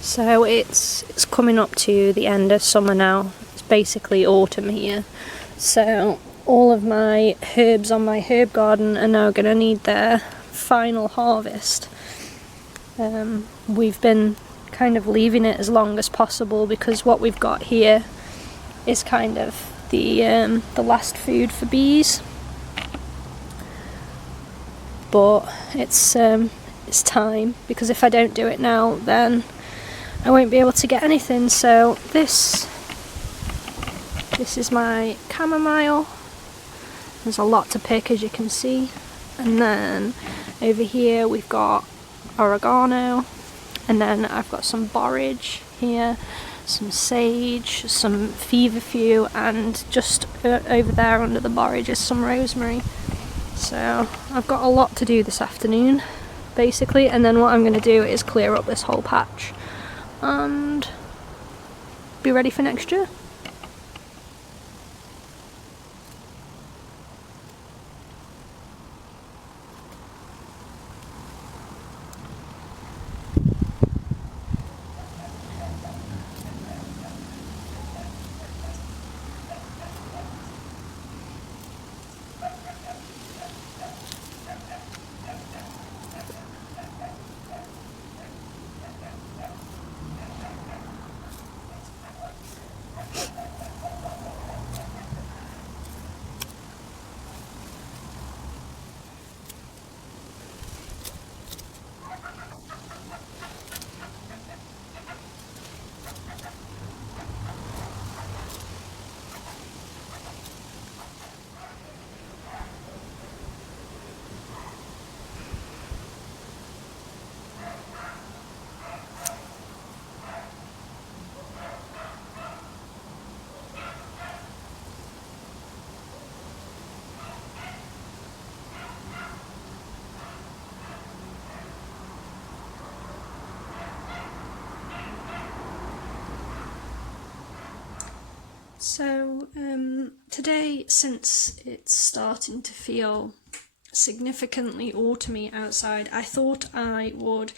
So it's coming up to the end of summer now. It's basically autumn here. So all of my herbs on my herb garden are now going to need their final harvest. We've been kind of leaving it as long as possible because what we've got here is kind of the last food for bees. But it's time, because if I don't do it now, then I won't be able to get anything. So this is my chamomile. There's a lot to pick, as you can see. And then over here we've got oregano, and then I've got some borage here, some sage, some feverfew, and just over there under the borage is some rosemary. So I've got a lot to do this afternoon, basically, and then what I'm going to do is clear up this whole patch and be ready for next year. So today, since it's starting to feel significantly autumny outside, I thought I would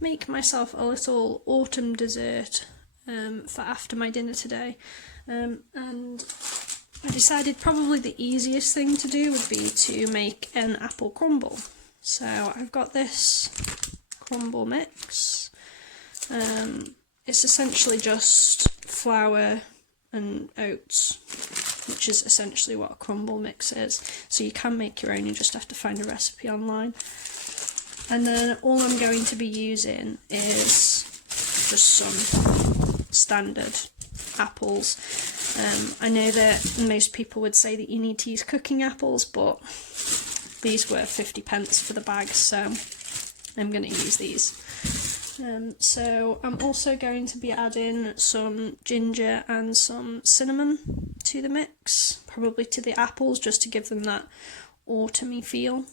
make myself a little autumn dessert for after my dinner today, and I decided probably the easiest thing to do would be to make an apple crumble. So I've got this crumble mix. It's essentially just flour and oats, which is essentially what a crumble mix is. So you can make your own, you just have to find a recipe online. And then all I'm going to be using is just some standard apples. I know that most people would say that you need to use cooking apples, but these were 50p for the bag, so I'm going to use these. So I'm also going to be adding some ginger and some cinnamon to the mix, probably to the apples, just to give them that autumny feel.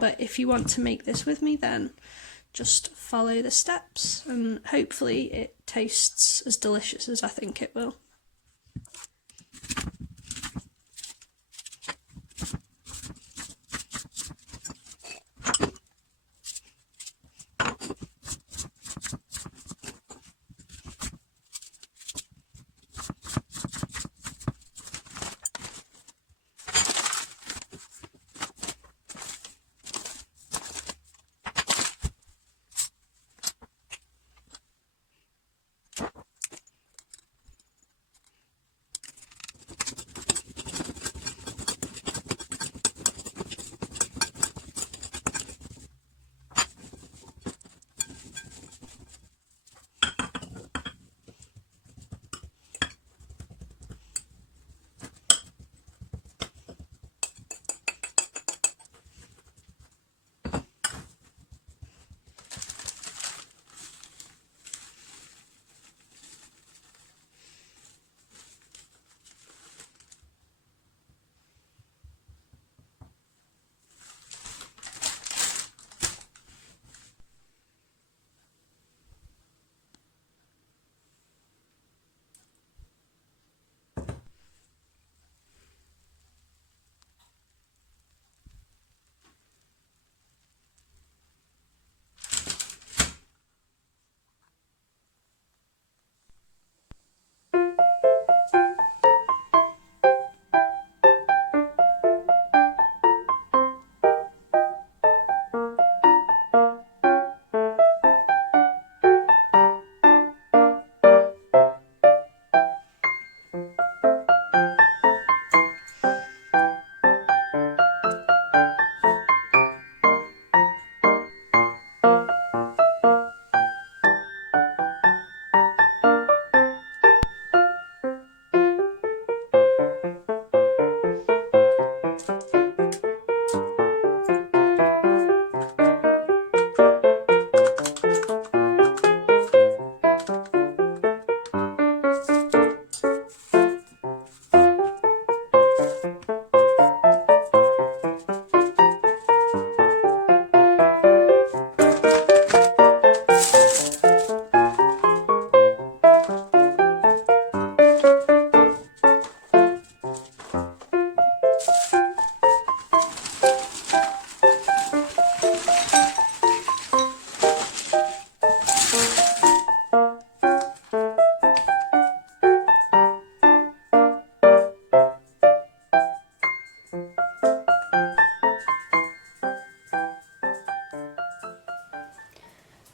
But if you want to make this with me, then just follow the steps and hopefully it tastes as delicious as I think it will.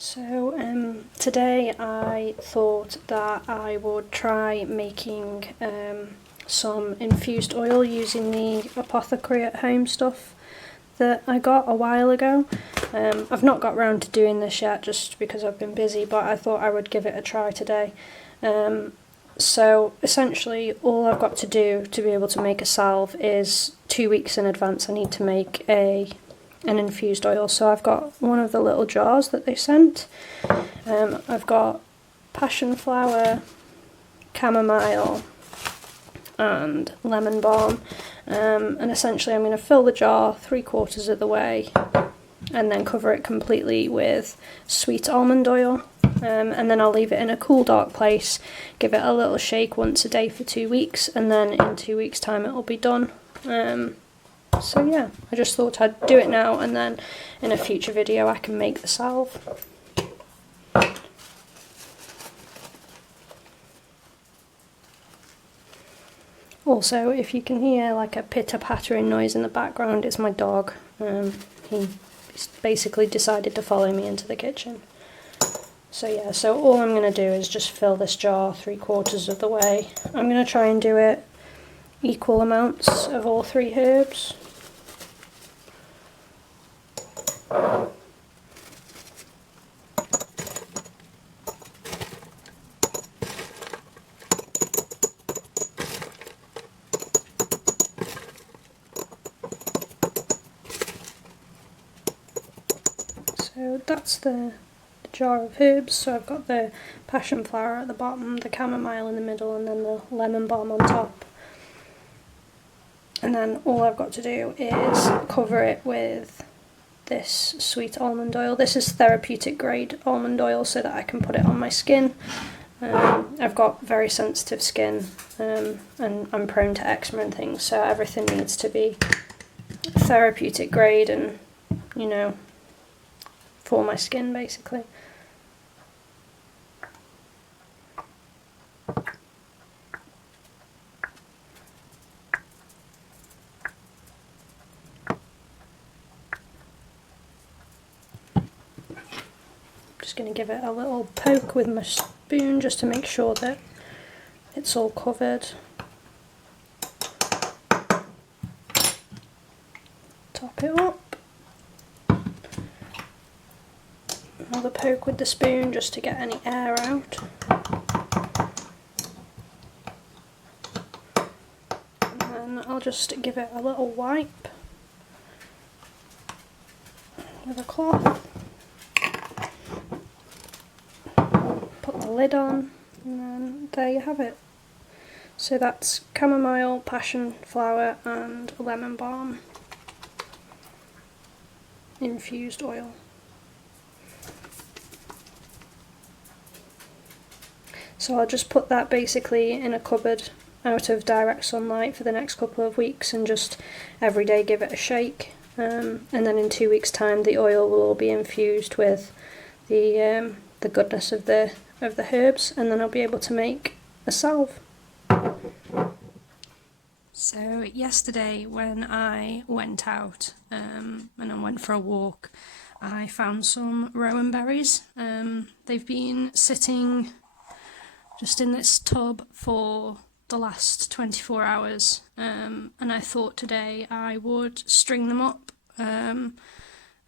So today I thought that I would try making some infused oil using the apothecary at home stuff that I got a while ago. I've not got round to doing this yet just because I've been busy, but I thought I would give it a try today. So essentially all I've got to do to be able to make a salve is 2 weeks in advance I need to make an infused oil. So I've got one of the little jars that they sent. I've got passion flower, chamomile and lemon balm, and essentially I'm going to fill the jar 3/4 of the way and then cover it completely with sweet almond oil. and then I'll leave it in a cool, dark place, give it a little shake once a day for 2 weeks, and then in 2 weeks' time it'll be done. So yeah, I just thought I'd do it now, and then in a future video I can make the salve. Also, if you can hear like a pitter-pattering noise in the background, it's my dog. He's basically decided to follow me into the kitchen. So yeah, so all I'm going to do is just fill this jar 3/4 of the way. I'm going to try and do it equal amounts of all 3 herbs. So that's the jar of herbs. So I've got the passion flower at the bottom, the chamomile in the middle, and then the lemon balm on top. And then all I've got to do is cover it with this sweet almond oil. This is therapeutic grade almond oil so that I can put it on my skin. I've got very sensitive skin, and I'm prone to eczema and things, so everything needs to be therapeutic grade and, you know, for my skin basically. Just going to give it a little poke with my spoon just to make sure that it's all covered. Top it up. Another poke with the spoon just to get any air out. And then I'll just give it a little wipe with a cloth. Put the lid on, and then there you have it. So that's chamomile, passion flower and lemon balm infused oil. So I'll just put that basically in a cupboard out of direct sunlight for the next couple of weeks and just every day give it a shake. And then in 2 weeks' time the oil will all be infused with the goodness of the herbs, and then I'll be able to make a salve. So yesterday when I went out and I went for a walk, I found some rowan berries. They've been sitting just in this tub for the last 24 hours, and I thought today I would string them up and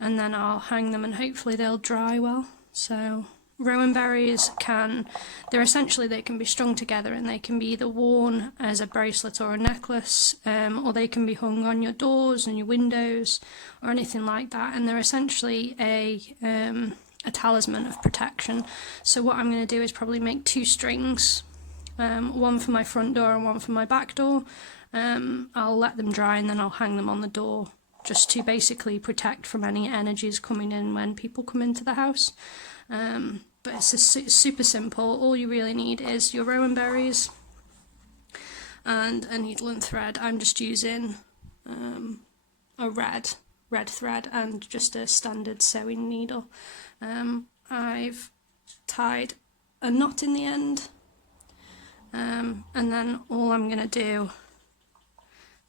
then I'll hang them and hopefully they'll dry well. So rowan berries they can be strung together and they can be either worn as a bracelet or a necklace, or they can be hung on your doors and your windows or anything like that, and they're essentially a talisman of protection. So what I'm going to do is probably make 2 strings, one for my front door and one for my back door. I'll let them dry and then I'll hang them on the door just to basically protect from any energies coming in when people come into the house. But it's super simple. All you really need is your rowan berries and a needle and thread. I'm just using a red thread and just a standard sewing needle. I've tied a knot in the end, and then all I'm going to do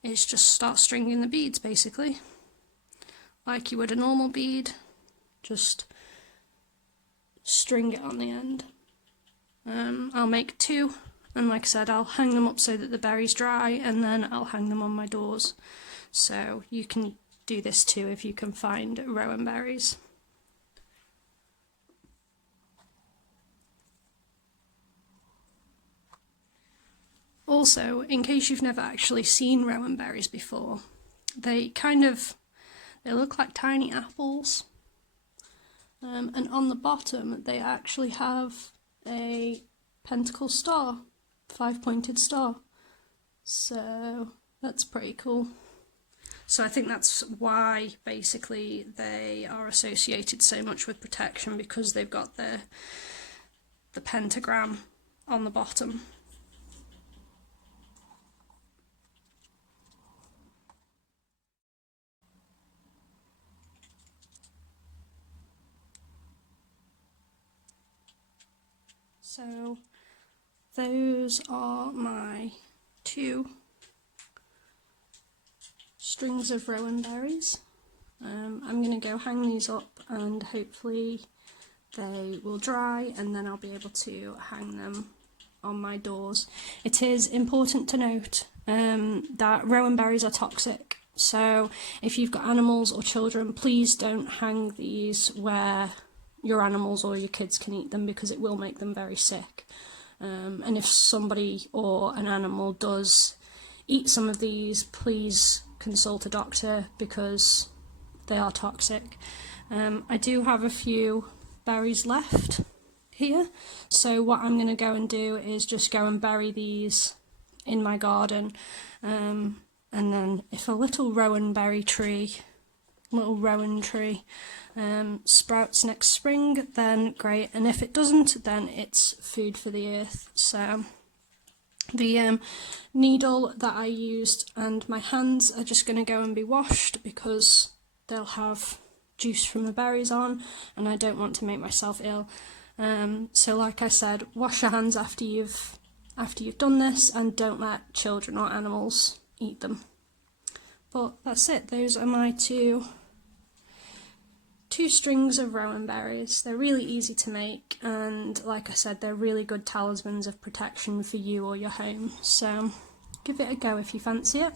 is just start stringing the beads basically like you would a normal bead. Just string it on the end. I'll make 2, and like I said, I'll hang them up so that the berries dry, and then I'll hang them on my doors. So you can do this too if you can find rowan berries. Also, in case you've never actually seen rowan berries before, they look like tiny apples. And on the bottom they actually have a pentacle star, 5-pointed star. So that's pretty cool. So I think that's why basically they are associated so much with protection, because they've got the pentagram on the bottom. So those are my 2 strings of rowan berries. I'm going to go hang these up and hopefully they will dry, and then I'll be able to hang them on my doors. It is important to note that rowan berries are toxic, so if you've got animals or children, please don't hang these where your animals or your kids can eat them, because it will make them very sick. And if somebody or an animal does eat some of these, please consult a doctor, because they are toxic. I do have a few berries left here, so what I'm going to go and do is just go and bury these in my garden, and then if a little rowan tree sprouts next spring, then great, and if it doesn't, then it's food for the earth. So the needle that I used and my hands are just going to go and be washed, because they'll have juice from the berries on, and I don't want to make myself ill. So like I said, wash your hands after you've done this, and don't let children or animals eat them. But that's it. Those are my two strings of rowan berries. They're really easy to make, and like I said, they're really good talismans of protection for you or your home. So give it a go if you fancy it.